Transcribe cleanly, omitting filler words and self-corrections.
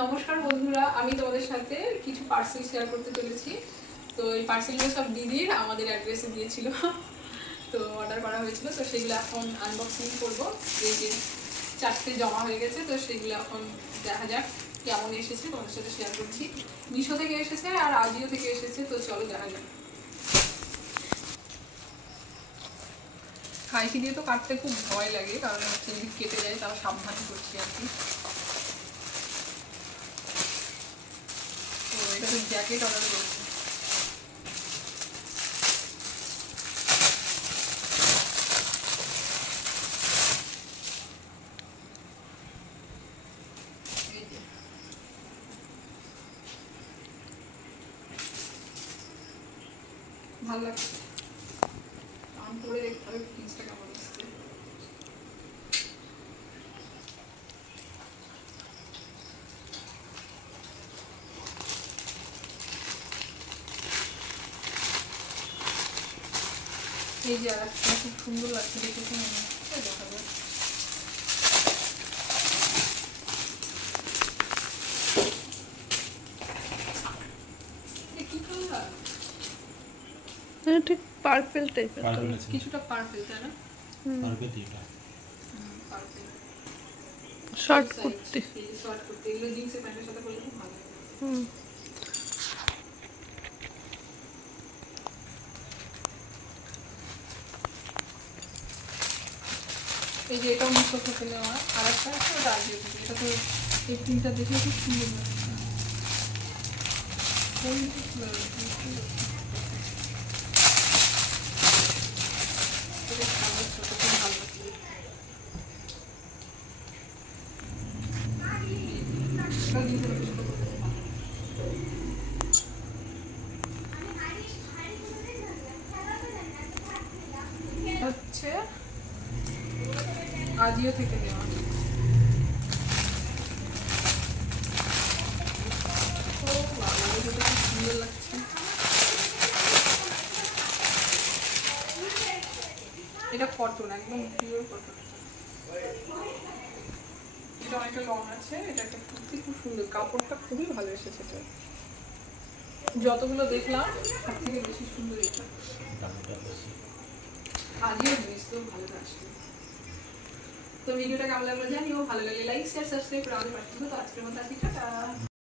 নমস্কার বন্ধুরা, আমি তোমাদের সাথে কিছু পার্সেল শেয়ার করতে চলেছি। তো এই পার্সেলগুলো সব দিদির আমাদের অ্যাড্রেসে দিয়েছিল, তো অর্ডার করা হয়েছিল। তো সেগুলো এখন আনবক্সিং করবো। এই যে 4টে জমা হয়ে গেছে, তো সেগুলো এখন দেখা যাক কেমন এসেছে, তোমাদের সাথে শেয়ার করছি। মিশো থেকে এসেছে আর আজিও থেকে এসেছে, তো চলো দেখা যাক। কাঁচি দিয়ে তো কাটতে খুব ভয় লাগে, কারণ হচ্ছে যদি কেটে যায় তাও সাবধানে করছি আর কি। তো এটা তো জ্যাকেট অর্ডার করেছি। ভালো লাগছে, অন করে দেখতে হবে জিনিসটা কেমন আসছে। এই যে আর একটা খুব সুন্দর লাগছে, দেখেছি মনে হচ্ছে, দেখা যাক। কি কালার? ঠিক পার্পল টাইপের, কিছুটা পার্পল, তাই না? পার্পল এটা purple short kurti. Short kurti, এগুলো জিন্সের প্যান্টের সাথে পরলে খুব ভালো লাগে। এই যে এটাও মিশো থেকে নেওয়া, আর একটা আছে ওটা আজিও থেকে। এটা তো এই প্রিন্টটা দেখে খুব সুন্দর লাগছে। হচ্ছে আজিও থেকে নেওয়া। সুন্দর লাগছে। এটা কটন, একদম পিওর কটন। এটা অনেকটা লং আছে। এটা একটা কুর্তি, খুব সুন্দর, কাপড়টা খুবই ভালো এসেছে। এটা যতগুলো দেখলাম তার থেকে বেশি সুন্দর এটা। আজিও জিনিস তো ভালো আসবে। তো ভিডিওটা কেমন লাগলো জানিও, ভালো লাগলে লাইক শেয়ার সাবস্ক্রাইব করে আমাদের পাশে থেকো। তো আজকের মতো আছি, টাটা।